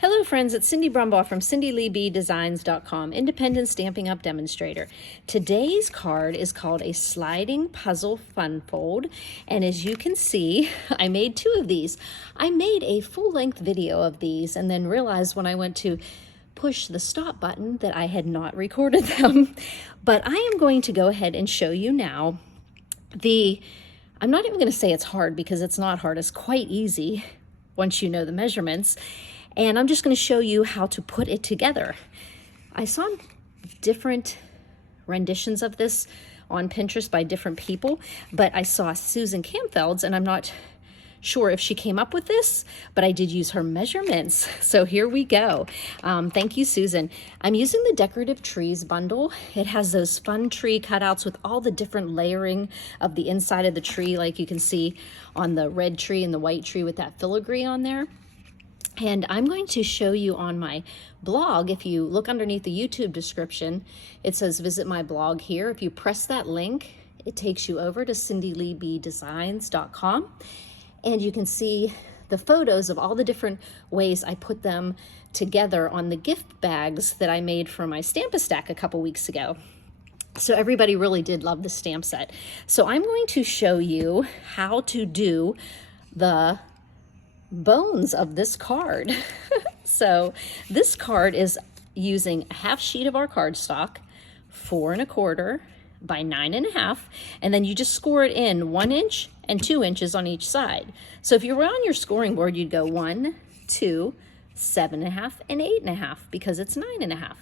Hello friends, it's Cindy Brumbaugh from CindyLeeBDesigns.com, independent Stampin' Up! Demonstrator. Today's card is called a Sliding Puzzle Fun Fold, and as you can see, I made two of these. I made a full-length video of these and then realized when I went to push the stop button that I had not recorded them. But I am going to go ahead and show you now I'm not even going to say it's hard because it's not hard, it's quite easy once you know the measurements. And I'm just going to show you how to put it together. I saw different renditions of this on Pinterest by different people, but I saw Susan Campfeld's, and I'm not sure if she came up with this, but I did use her measurements. So here we go. Thank you, Susan. I'm using the Decorative Trees bundle. It has those fun tree cutouts with all the different layering of the inside of the tree, like you can see on the red tree and the white tree with that filigree on there. And I'm going to show you on my blog. If you look underneath the YouTube description, it says visit my blog here. If you press that link, it takes you over to CindyLeeBDesigns.com, and you can see the photos of all the different ways I put them together on the gift bags that I made for my Stamp-A-Stack a couple weeks ago. So everybody really did love the stamp set. So I'm going to show you how to do the bones of this card. So this card is using a half sheet of our cardstock, 4 1/4 by 9 1/2, and then you just score it in 1 inch and 2 inches on each side. So if you were on your scoring board, you'd go 1, 2, 7 1/2, and 8 1/2 because it's 9 1/2.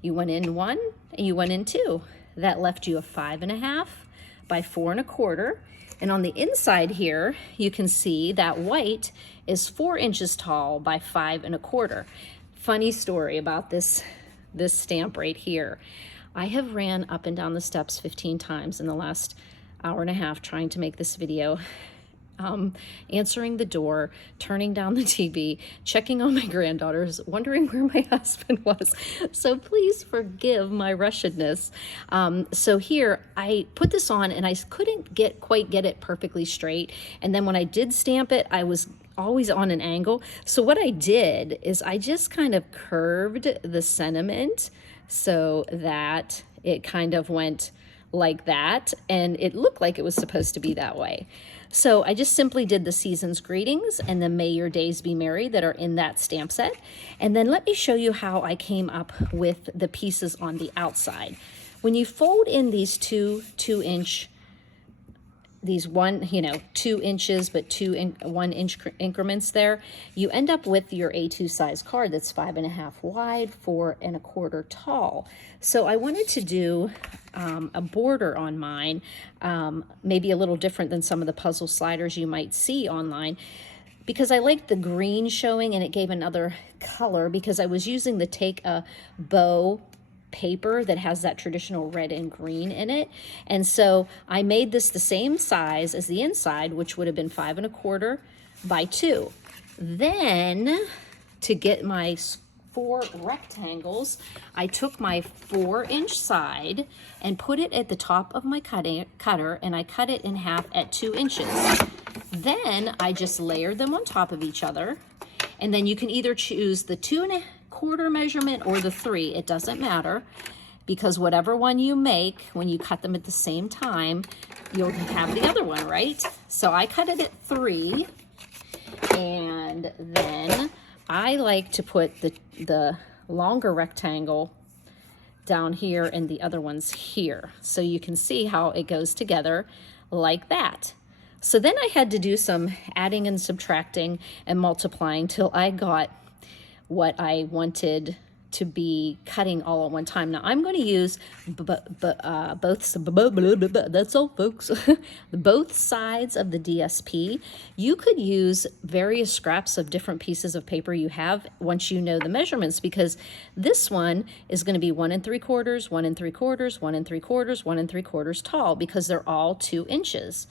You went in 1 and you went in 2. That left you a 5 1/2 by 4 1/4. And on the inside here, you can see that white is 4 inches tall by 5 1/4. Funny story about this stamp right here. I have ran up and down the steps 15 times in the last hour and a half trying to make this video. Answering the door, turning down the TV, checking on my granddaughters, wondering where my husband was. So please forgive my rushedness. So here I put this on and I couldn't quite get it perfectly straight. And then when I did stamp it, I was always on an angle. So what I did is I just kind of curved the sentiment so that it kind of went like that, and it looked like it was supposed to be that way. So I just simply did the season's greetings and the may your days be merry that are in that stamp set. And then let me show you how I came up with the pieces on the outside. When you fold in these 2 inch, these 2 inches, but 1 inch increments there, you end up with your A2 size card that's 5 1/2 wide, 4 1/4 tall. So I wanted to do a border on mine, maybe a little different than some of the puzzle sliders you might see online, because I liked the green showing and it gave another color, because I was using the Take a Bow paper that has that traditional red and green in it. And so I made this the same size as the inside, which would have been 5 1/4 by 2. Then to get my 4 rectangles, I took my 4 inch side and put it at the top of my cutter, and I cut it in half at 2 inches. Then I just layered them on top of each other, and then you can either choose the 2 1/4 measurement or the 3. It doesn't matter, because whatever one you make, when you cut them at the same time, you'll have the other one, right? So I cut it at 3, and then I like to put the longer rectangle down here and the other ones here. So you can see how it goes together like that. So then I had to do some adding and subtracting and multiplying till I got what I wanted to be cutting all at one time. Now I'm going to use that's all, folks. Both sides of the DSP. You could use various scraps of different pieces of paper you have once you know the measurements, because this one is going to be 1 3/4, 1 3/4, 1 3/4, 1 3/4 tall, because they're all 2 inches.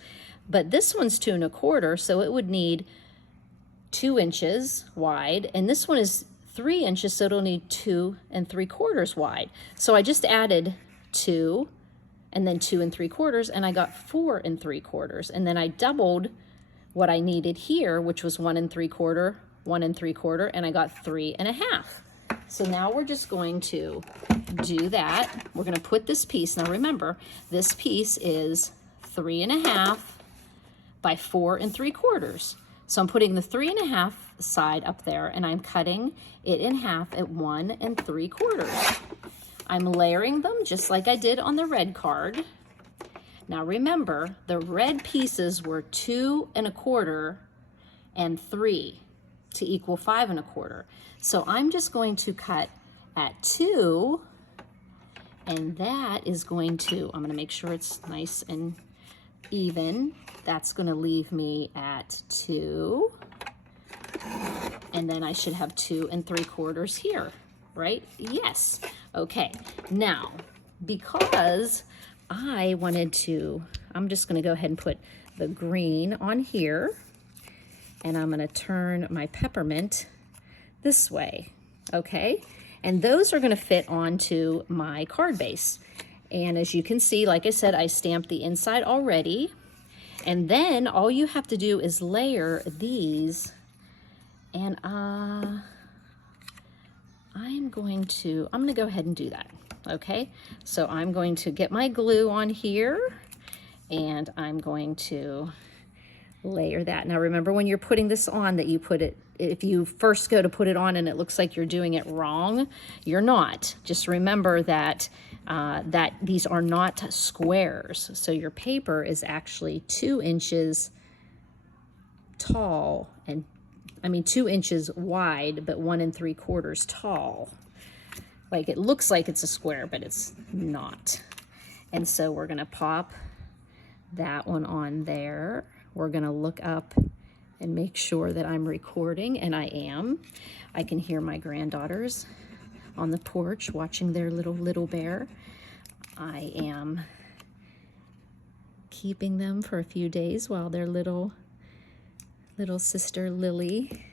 But this one's 2 1/4, so it would need 2 inches wide, and this one is 3 inches, so it'll need 2 3/4 wide. So I just added 2 and then 2 3/4, and I got 4 3/4. And then I doubled what I needed here, which was 1 3/4 1 3/4, and I got 3 1/2. So now we're just going to do that. We're going to put this piece, now remember, this piece is 3 1/2 by 4 3/4. So I'm putting the 3 1/2 side up there, and I'm cutting it in half at 1 3/4. I'm layering them just like I did on the red card. Now remember, the red pieces were 2 1/4 and 3 to equal 5 1/4. So I'm just going to cut at 2, and that is going to, I'm going to make sure it's nice and even. That's going to leave me at 2, and then I should have 2 3/4 here, right? Yes. Okay. Now, because I wanted to, I'm just going to go ahead and put the green on here, and I'm going to turn my peppermint this way, okay? And those are going to fit onto my card base. And as you can see, like I said, I stamped the inside already. And then all you have to do is layer these. And I'm going to go ahead and do that, okay? So I'm going to get my glue on here, and I'm going to layer that. Now remember, when you're putting this on, that you put it, if you first go to put it on and it looks like you're doing it wrong, you're not. Just remember that that these are not squares. So your paper is actually 2 inches tall, and 2 inches wide, but 1 3/4 tall. Like, it looks like it's a square, but it's not. And so we're gonna pop that one on there. We're gonna look up and make sure that I'm recording, and I am. I can hear my granddaughters on the porch watching their little bear. I am keeping them for a few days while their little sister Lily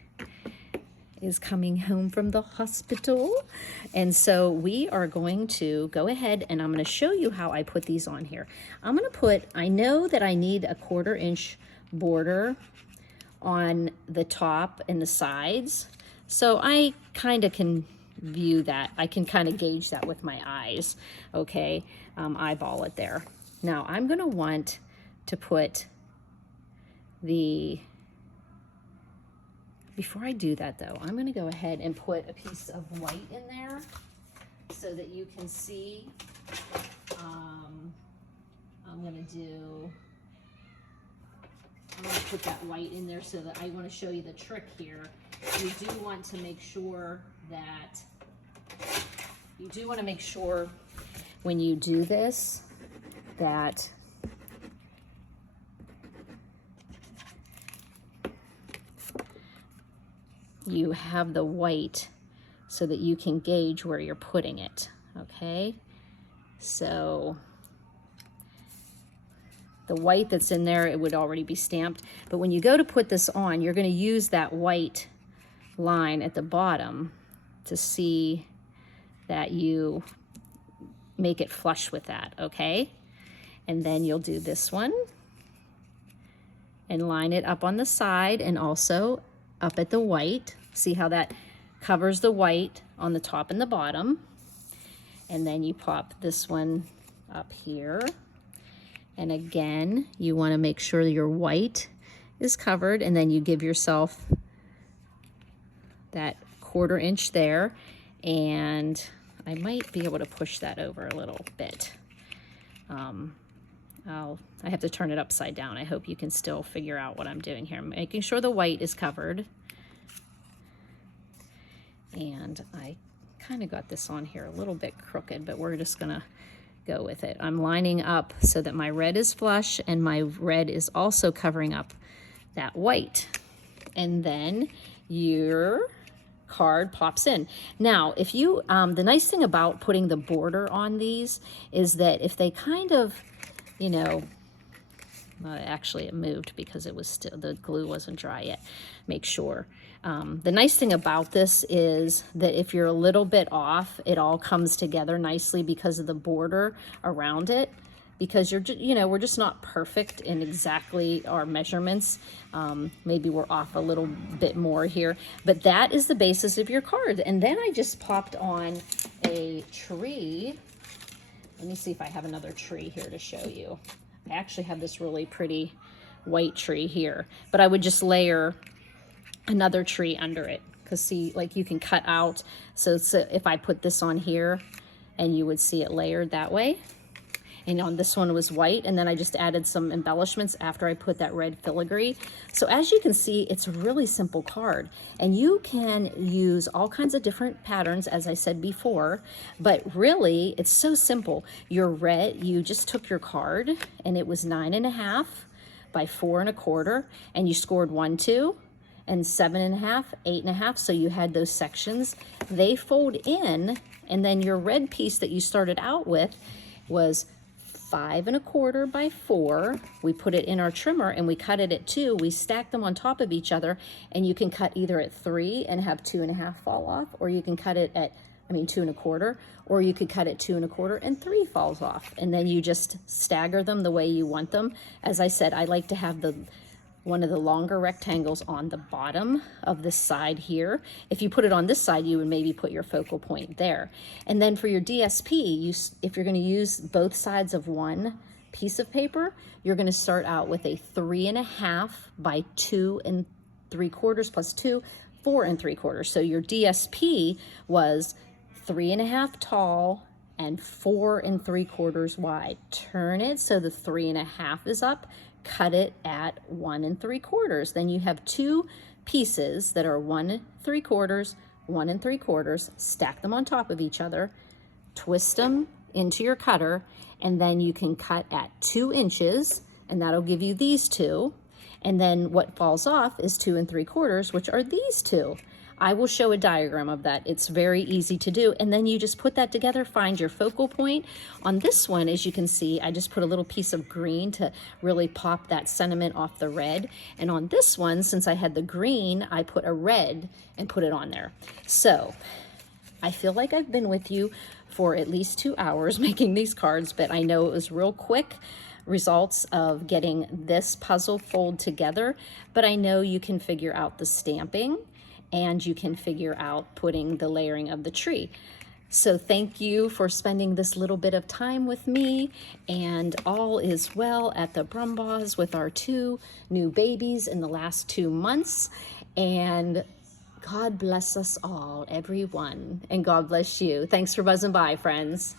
is coming home from the hospital. And so we are going to go ahead, and I'm going to show you how I put these on here. I'm going to put, I know that I need a 1/4 inch border on the top and the sides. So I kind of can view that. I can kind of gauge that with my eyes, okay? Eyeball it there. Now I'm going to want to put the, before I do that though, I'm going to go ahead and put a piece of white in there so that you can see. I'm going to put that white in there so that I want to show you the trick here. You do want to make sure that, when you do this, that you have the white so that you can gauge where you're putting it, okay? So the white that's in there, it would already be stamped. But when you go to put this on, you're going to use that white line at the bottom to see that you make it flush with that, okay? And then you'll do this one and line it up on the side and also up at the white. See how that covers the white on the top and the bottom. And then you pop this one up here. And again, you want to make sure your white is covered, and then you give yourself that 1/4 inch there. And I might be able to push that over a little bit. I have to turn it upside down. I hope you can still figure out what I'm doing here. I'm making sure the white is covered. And I kind of got this on here a little bit crooked, but we're just gonna go with it. I'm lining up so that my red is flush and my red is also covering up that white. And then your card pops in. Now, if you, the nice thing about putting the border on these is that if they kind of, you know, actually it moved because it was still, the glue wasn't dry yet, make sure. The nice thing about this is that if you're a little bit off, it all comes together nicely because of the border around it. because we're just not perfect in exactly our measurements. Maybe we're off a little bit more here, but that is the basis of your card. And then I just popped on a tree. Let me see if I have another tree here to show you. I actually have this really pretty white tree here, but I would just layer another tree under it, because see, like, you can cut out. So if I put this on here, and you would see it layered that way. And on this one was white, and then I just added some embellishments after I put that red filigree. So as you can see, it's a really simple card, and you can use all kinds of different patterns, as I said before, but really it's so simple. You just took your card, and it was 9.5 by 4.25, and you scored 1, 2, and 7.5, 8.5. So you had those sections. They fold in, and then your red piece that you started out with was 5.25 by 4. We put it in our trimmer and we cut it at 2. We stack them on top of each other, and you can cut either at 3 and have 2.5 fall off, or you can cut it at 2.25, or you could cut it 2.25 and 3 falls off, and then you just stagger them the way you want them. As I said, I like to have one of the longer rectangles on the bottom of this side here. If you put it on this side, you would maybe put your focal point there. And then for your DSP, if you're going to use both sides of one piece of paper, you're going to start out with a 3.5 by 2.75 plus 2, 4.75. So your DSP was 3.5 tall and 4.75 wide. Turn it so the 3.5 is up. Cut it at 1.75. Then you have 2 pieces that are 1.75, 1.75. Stack them on top of each other, twist them into your cutter, and then you can cut at 2 inches, and that'll give you these 2. And then what falls off is 2.75, which are these 2. I will show a diagram of that. It's very easy to do. And then you just put that together, find your focal point. On this one, as you can see, I just put a little piece of green to really pop that sentiment off the red. And on this one, since I had the green, I put a red and put it on there. So I feel like I've been with you for at least 2 hours making these cards, but I know it was real quick results of getting this puzzle fold together. But I know you can figure out the stamping, and you can figure out putting the layering of the tree. So thank you for spending this little bit of time with me, and all is well at the Brumbaugh with our 2 new babies in the last 2 months. And God bless us all, everyone, and God bless you. Thanks for buzzing by, friends.